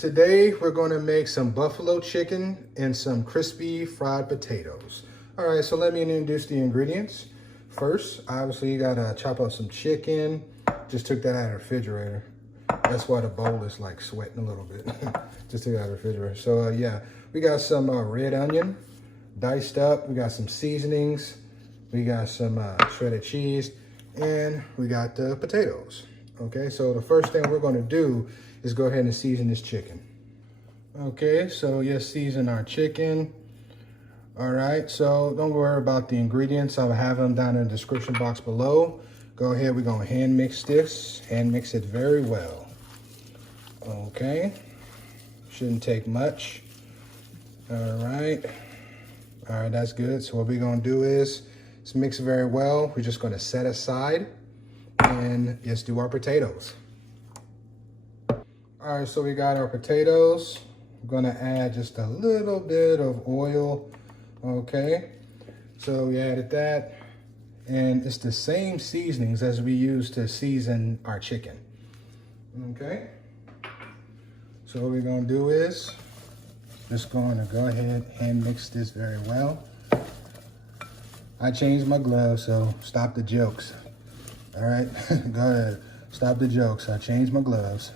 Today, we're gonna make some buffalo chicken and some crispy fried potatoes. All right, so let me introduce the ingredients. First, obviously, you gotta chop up some chicken. Just took that out of the refrigerator. That's why the bowl is like sweating a little bit. Just took it out of the refrigerator. So yeah, we got some red onion, diced up. We got some seasonings. We got some shredded cheese, and we got the potatoes. Okay, so the first thing we're gonna do is go ahead and season this chicken. Okay, so yes, season our chicken. All right, so don't worry about the ingredients. I'll have them down in the description box below. Go ahead, we're gonna hand mix this, hand mix it very well. Okay, shouldn't take much. All right, that's good. So what we're gonna do is, let's mix it very well. We're just gonna set aside and let's do our potatoes. All right, so we got our potatoes. I'm gonna add just a little bit of oil, okay? So we added that, and it's the same seasonings as we use to season our chicken, okay? So what we're gonna do is, just gonna go ahead and mix this very well. I changed my gloves, so stop the jokes. All right, go ahead, stop the jokes. I changed my gloves.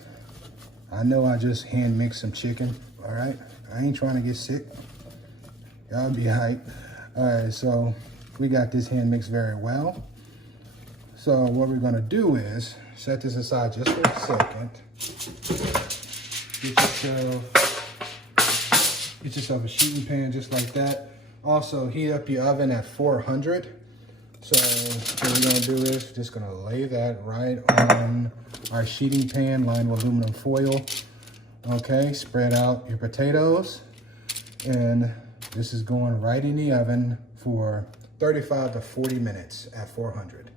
I know I just hand mixed some chicken, all right? I ain't trying to get sick. Y'all be hype. All right, so we got this hand mixed very well. So what we're gonna do is set this aside just for a second. Get yourself a sheeting pan just like that. Also heat up your oven at 400. So what we're gonna do is just gonna lay that right on our sheeting pan lined with aluminum foil. Okay, spread out your potatoes. And this is going right in the oven for 35 to 40 minutes at 400.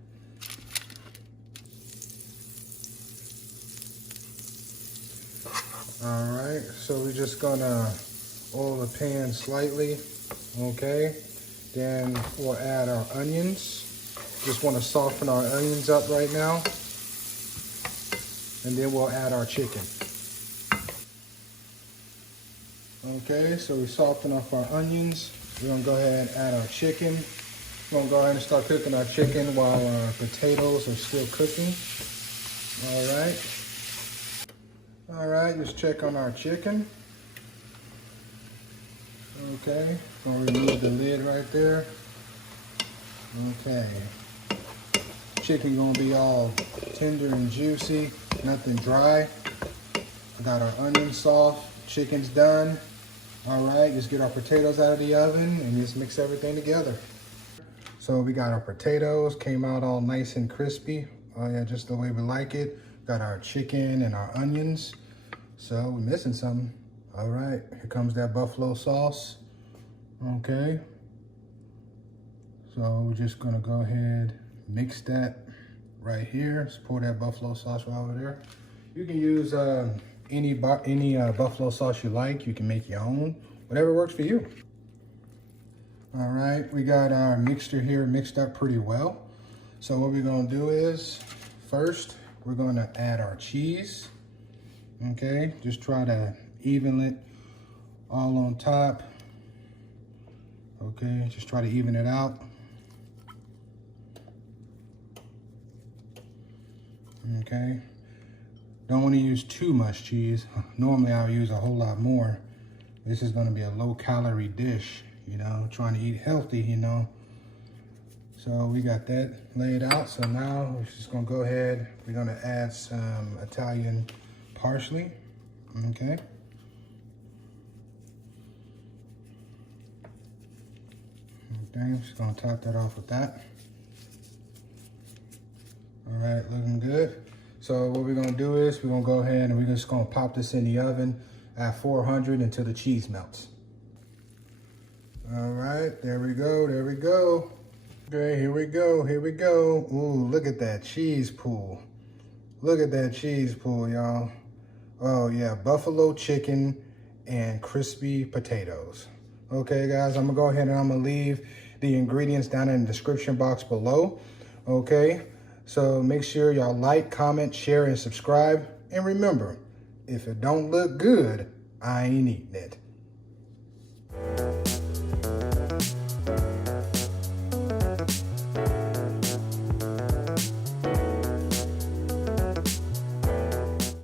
All right, so we're just gonna oil the pan slightly, okay? Then we'll add our onions. Just want to soften our onions up right now. And then we'll add our chicken. Okay, so we soften up our onions. We're gonna go ahead and add our chicken. We're gonna go ahead and start cooking our chicken while our potatoes are still cooking. All right, just check on our chicken. Okay, gonna remove the lid right there. Okay, chicken gonna be all tender and juicy, nothing dry. Got our onions soft, chicken's done. All right, just get our potatoes out of the oven and just mix everything together. So we got our potatoes, came out all nice and crispy. Oh yeah, just the way we like it. Got our chicken and our onions. So we're missing something. All right, here comes that buffalo sauce. Okay. So we're just gonna go ahead, mix that right here. Just pour that buffalo sauce right over there. You can use any buffalo sauce you like. You can make your own, whatever works for you. All right, we got our mixture here mixed up pretty well. So what we're gonna do is, first, we're gonna add our cheese. Okay, just try to even it all on top. Okay, just try to even it out. Okay, don't want to use too much cheese. Normally I'll use a whole lot more. This is going to be a low calorie dish, you know, trying to eat healthy, you know. So we got that laid out. So now we're just going to go ahead. We're going to add some Italian parsley. Okay. Okay, I'm just going to top that off with that. All right, looking good. So what we're gonna do is we're gonna go ahead and we're just gonna pop this in the oven at 400 until the cheese melts. All right, there we go, there we go. Okay, here we go, here we go. Ooh, look at that cheese pool. Look at that cheese pool, y'all. Oh yeah, buffalo chicken and crispy potatoes. Okay guys, I'm gonna go ahead and I'm gonna leave the ingredients down in the description box below, okay? So make sure y'all like, comment, share, and subscribe. And remember, if it don't look good, I ain't eating it.